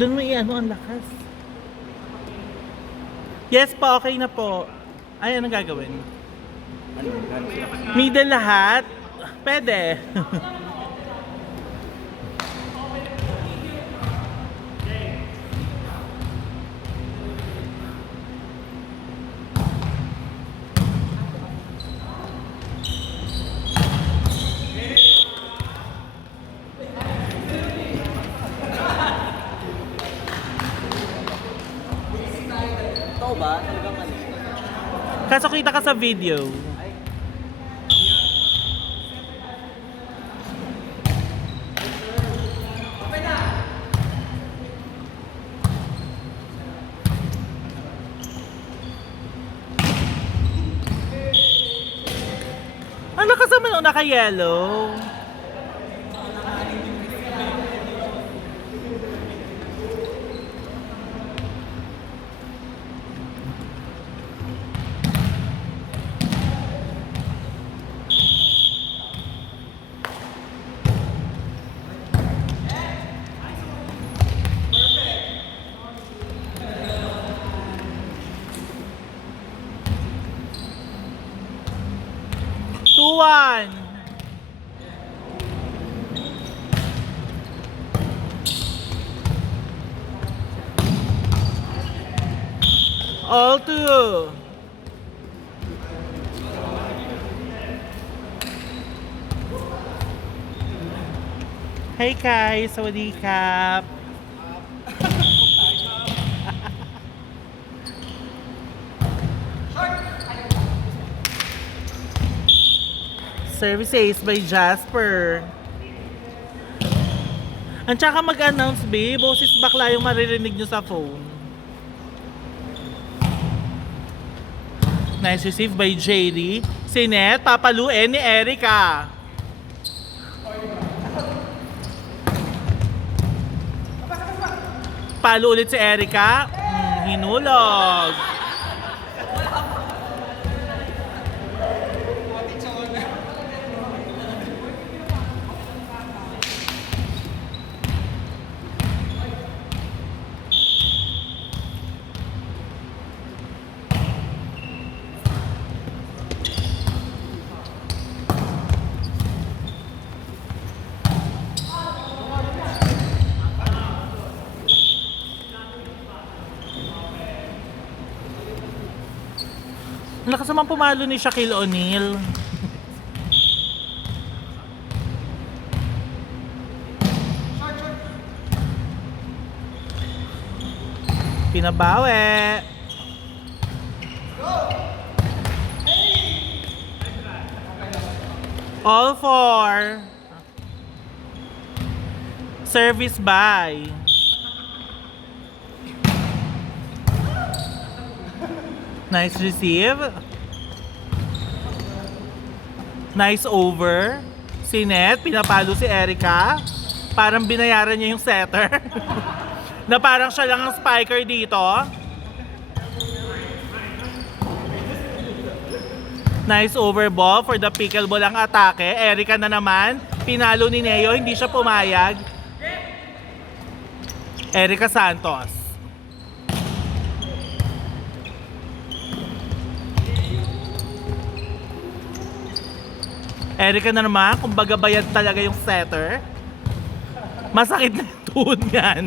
Doon mo i-ano ang lakas. Yes po, okay na po. Ay, anong gagawin? Ano? Gano'n sila kasi. Middle lahat? Pwede. Totoo ba? Talagang ano? Kaso kita ka sa video. Ano kasama nung naka-yellow? Tuwan! All two. Hey Kai, สวัสดีครับ Services by Jasper. Ang tsaka mag-announce, babe. Boses bakla yung maririnig nyo sa phone. Nice receive by JD. Sinet, papaluin ni Erica. Palo ulit si Erica. Hinulog. Nakasamang pumalo ni Shaquille O'Neal. Pinabawi. All four. Service by. Nice receive. Nice over. Si Net, pinapalo si Erica. Parang binayaran niya yung setter. Na parang siya lang ang spiker dito. Nice over ball for the pickleball ang atake. Erica na naman. Pinalo ni Neo, hindi siya pumayag. Erica Santos. Erica na naman, kumbaga bayad talaga yung setter. Masakit na yung tuhod yan.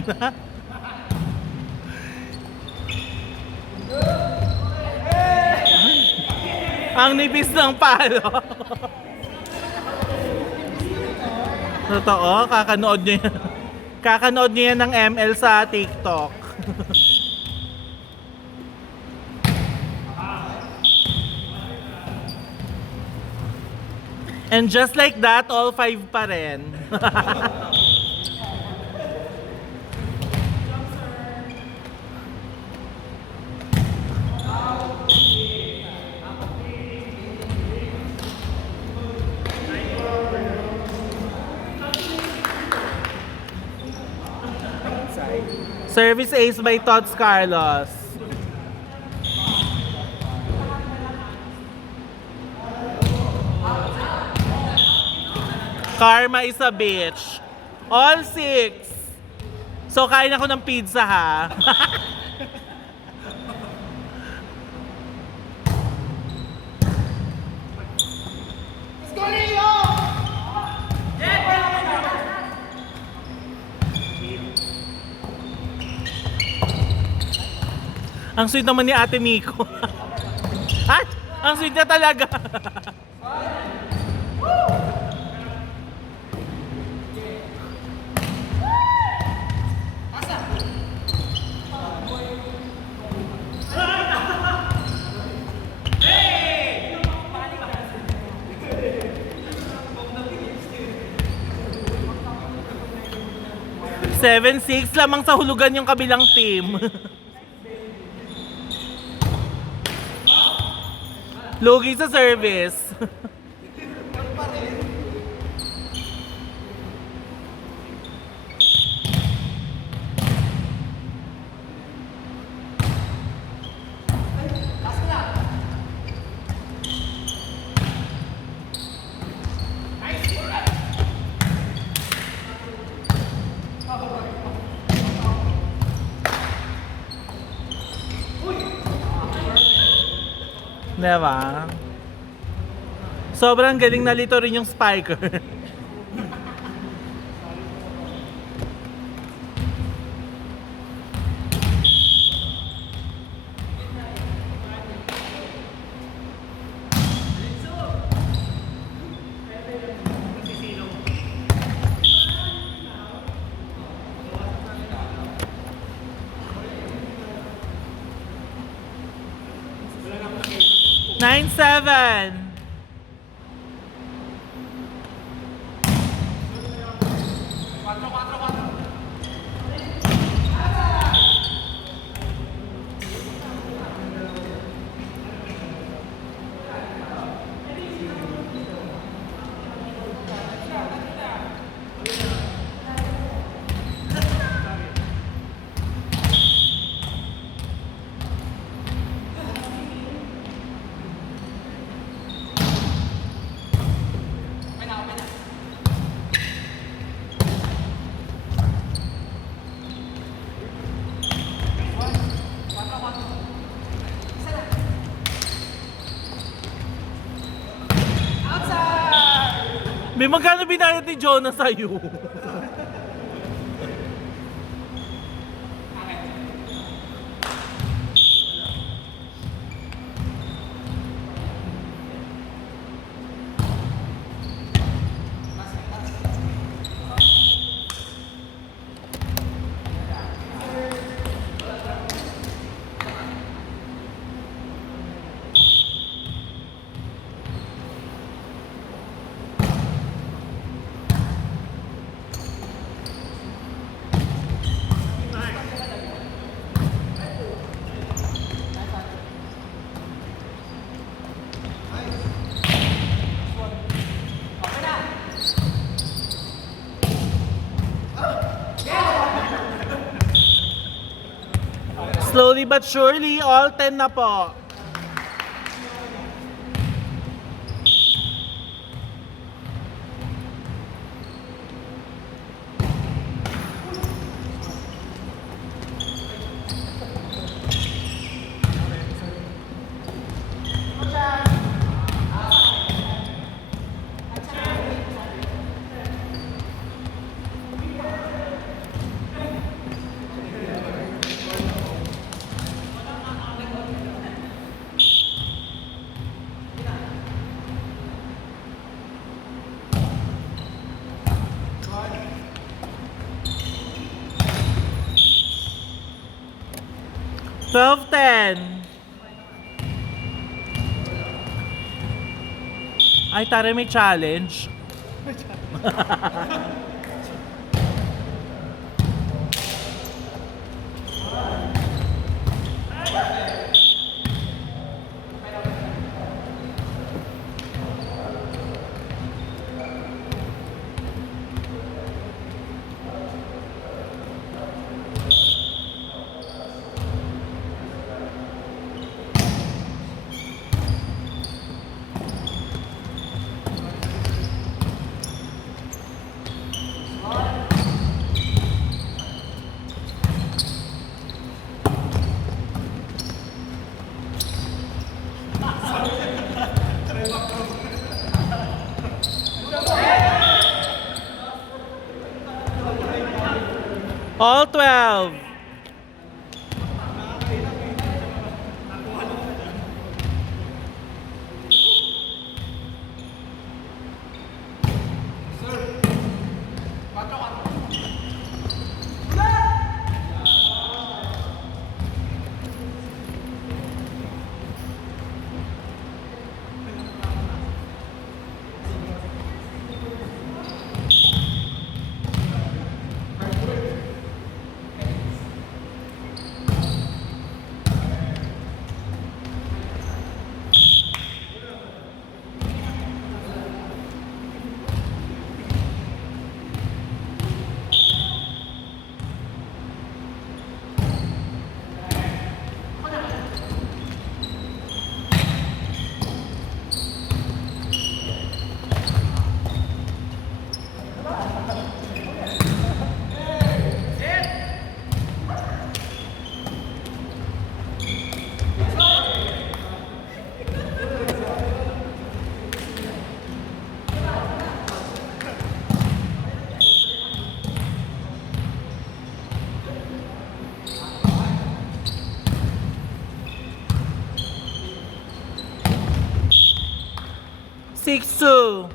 Ang nipis ng palo. Totoo, kakanood niyo yan. Kakanood niyo yan ng ML sa TikTok. And just like that, all five pa rin. Service ace by Tots Carlos. Karma is a bitch. All six. So, kain ako ng pizza, ha? Ang sweet naman ni Ate Miko. Ay! Ang sweet niya talaga. Seven, 6 lamang sa hulugan yung kabilang team. Lugi sa service. Diba? Sobrang galing, nalito rin yung spiker. Nine, 7. May magkano binayad ni Jonah sa'yo? Slowly but surely, all 10 na po. Twelve, 10. Ay, tara, may challenge. All 12. Six two.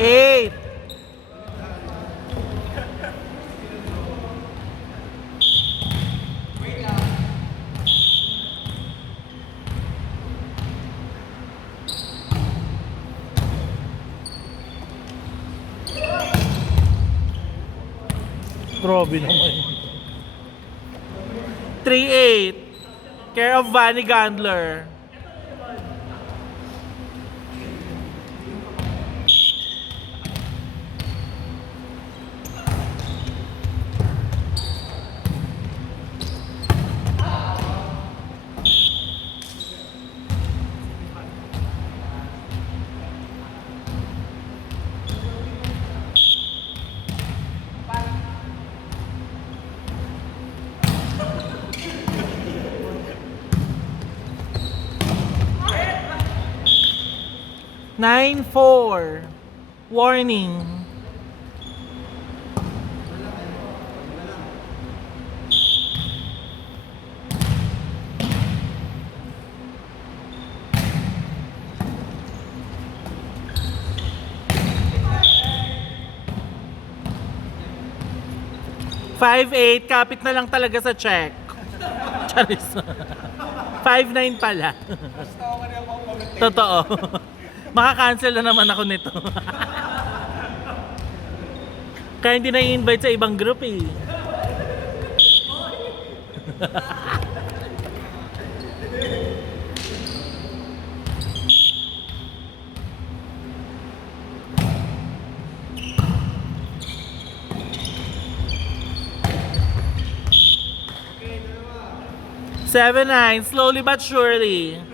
Eight. Grabe naman. 3-8. Care of Vanny Gandler. Nine four. Warning. Five eight. Kapit na lang talaga sa check. Charis. 5-9 pala. Totoo. Maka-cancel na naman ako nito. Kaya hindi na i-invite sa ibang group eh. Seven nine, slowly but surely.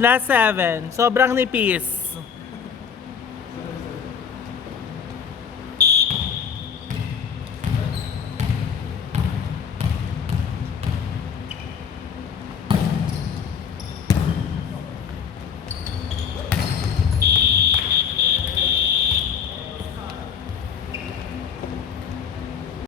Last 7. Sobrang nipis.